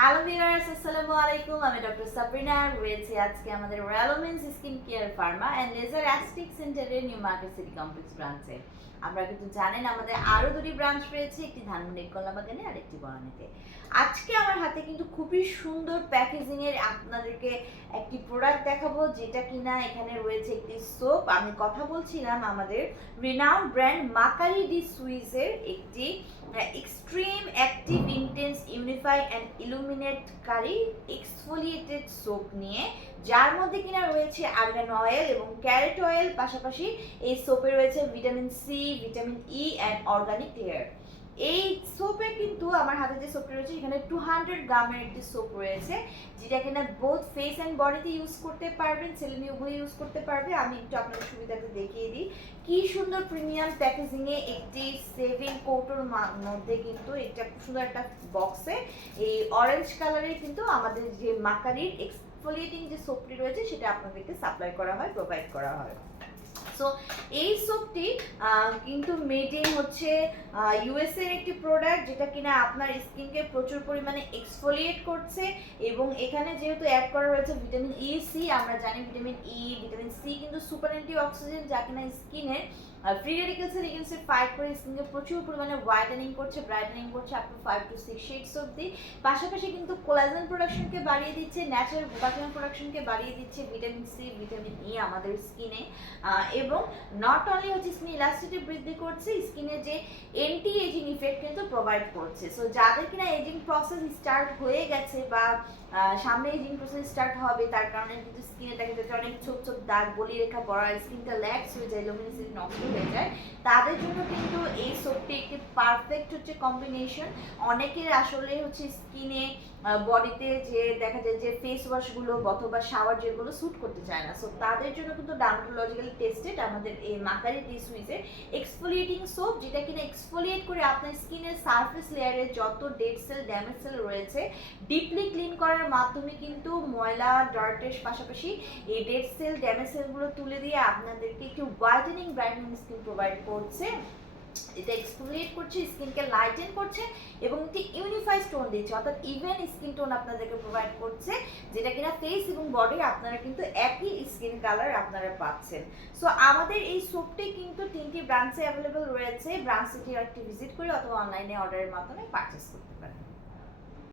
Hello viewers, আসসালামু আলাইকুম। আমি ডক্টর সাবরিনা রয়েছি আজকে আমাদের রেলোমেন্স skin care pharma and laser aesthetic সেন্টারের নিউ মার্কেট সিটি কমপ্লেক্স ব্রাঞ্চে। আপনারা কিন্তু জানেন আমাদের আরও দুটি ব্রাঞ্চ রয়েছে, একটি ধানমন্ডি কলাবাগানে আর একটি বনানীতে। আজকে আমার হাতে কিন্তু খুবই সুন্দর প্যাকেজিংয়ের আপনাদেরকে একটি প্রোডাক্ট দেখাবো, যেটা কিনা এখানে রয়েছে একটি সোপ। আমি কথা বলছিলাম আমাদের রিনাউন্ড ব্র্যান্ড মাকারি ডি সুইসের একটি extreme active intense unify and ইলুমিনেটকারী এক্সফোলিয়েটেড সোপ নিয়ে, যার মধ্যে কিনা রয়েছে আর্গান অয়েল এবং ক্যারেট অয়েল। পাশাপাশি এই সোপে রয়েছে vitamin C, vitamin E and organic clear. এই সোপে কিন্তু আমার হাতে যে সোপটি রয়েছে এখানে 200 গ্রামের একটি সোপ রয়েছে, যেটা কিনা বোথ ফেস অ্যান্ড বডিতে ইউজ করতে পারবেন, ছেলে মেয়ে উভয় ইউজ করতে পারবে। আমি একটু আপনাদের সুবিধাতে দেখিয়ে দিই কি সুন্দর প্রিমিয়াম প্যাকেজিংয়ে একটি সেভিং কৌটোর মধ্যে কিন্তু এটা খুব সুন্দর একটা বক্সে এই অরেঞ্জ কালারের কিন্তু আমাদের যে মাকারির এক্সফোলিয়েটিং যে সোপটি রয়েছে সেটা আপনাদেরকে সাপ্লাই করা হয়, প্রোভাইড করা হয়। সো এই সোপটি কিন্তু মেড ইন হচ্ছে ইউএসএ এর একটি প্রোডাক্ট, যেটা কিনা আপনার স্কিনকে প্রচুর পরিমাণে এক্সফোলিয়েট করছে। এবং এখানে যেহেতু অ্যাড করা হয়েছে ভিটামিন ই সি, আমরা জানি ভিটামিন ই ভিটামিন সি কিন্তু সুপার অ্যান্টি অক্সিডেন্ট, যা কিনা স্কিনের ফ্রি রেডিক্যালসের এগেইনস্টে ফাইট করে স্কিনকে প্রচুর পরিমাণে হোয়াইটেনিং করছে, ব্রাইটেনিং করছে আপ টু 5 to 6 শেডস অবধি। পাশাপাশি কিন্তু কোলাজেন প্রোডাকশনকে বাড়িয়ে দিচ্ছে, ন্যাচারাল কোলাজেন প্রোডাকশনকে বাড়িয়ে দিচ্ছে ভিটামিন সি ভিটামিন ই আমাদের স্কিনে। এবং নট অনলি হচ্ছে স্কিন ইলাস্টিসিটি বৃদ্ধি করছে, স্কিনে যে এন্টি এজিং ইফেক্ট কিন্তু প্রোভাইড করছে। সো যাদের কিনা এজিং প্রসেস স্টার্ট হয়ে গেছে বা সামনে এজিং প্রসেস স্টার্ট হবে, তার কারণে কিন্তু স্কিনে দেখা যাচ্ছে অনেক ছোপ ছোপ দাগ, বলি রেখা পড়া, স্কিনটা ল্যাক্স হয়ে যায়, লুমিনিসিটি নষ্ট হয়ে যায়, তাদের জন্য কিন্তু এই সোপটি একটি পারফেক্ট হচ্ছে কম্বিনেশন। অনেকের আসলে হচ্ছে স্কিনে বডিতে যে দেখা যায় যে ফেস ওয়াশগুলো অথবা শাওয়ার যেগুলো স্যুট করতে চায় না, সো তাদের জন্য কিন্তু ডার্মাটোলজিক্যালি টেস্টেড আমাদের এই মাকারি ডি সুইসের এক্সফোলিয়েটিং সোপ, যেটা কিনা এক্সফোলিয়েট করে আপনার স্কিনের সারফেস লেয়ারে যত ডেড সেল ড্যামেজ সেল রয়েছে ডিপলি ক্লিন করার মাধ্যমে কিন্তু ময়লা ডার্টের পাশাপাশি এই ডেড সেল ড্যামেজ সেলগুলো তুলে দিয়ে আপনাদেরকে একটু হোয়াইটেনিং ব্রাইটেনিং স্কিন প্রোভাইড করছে। এটা এক্সফোলিয়েট করছে, স্কিনকে লাইটেন করছে এবং একটি ইউনিফাই টোন দিচ্ছে, অর্থাৎ ইভেন স্কিন টোন আপনাদেরকে প্রোভাইড করছে, যেটা কিনা ফেস এবং বডি আপনারা কিন্তু একই স্কিন কালার আপনারা পাচ্ছেন। সো আমাদের এই সোপটি কিন্তু 3টি ব্রাঞ্চে অ্যাভেলেবল রয়েছে। ব্রাঞ্চ সিটি একটি ভিজিট করে অথবা অনলাইনে অর্ডারের মাধ্যমে পারচেস করতে পারেন।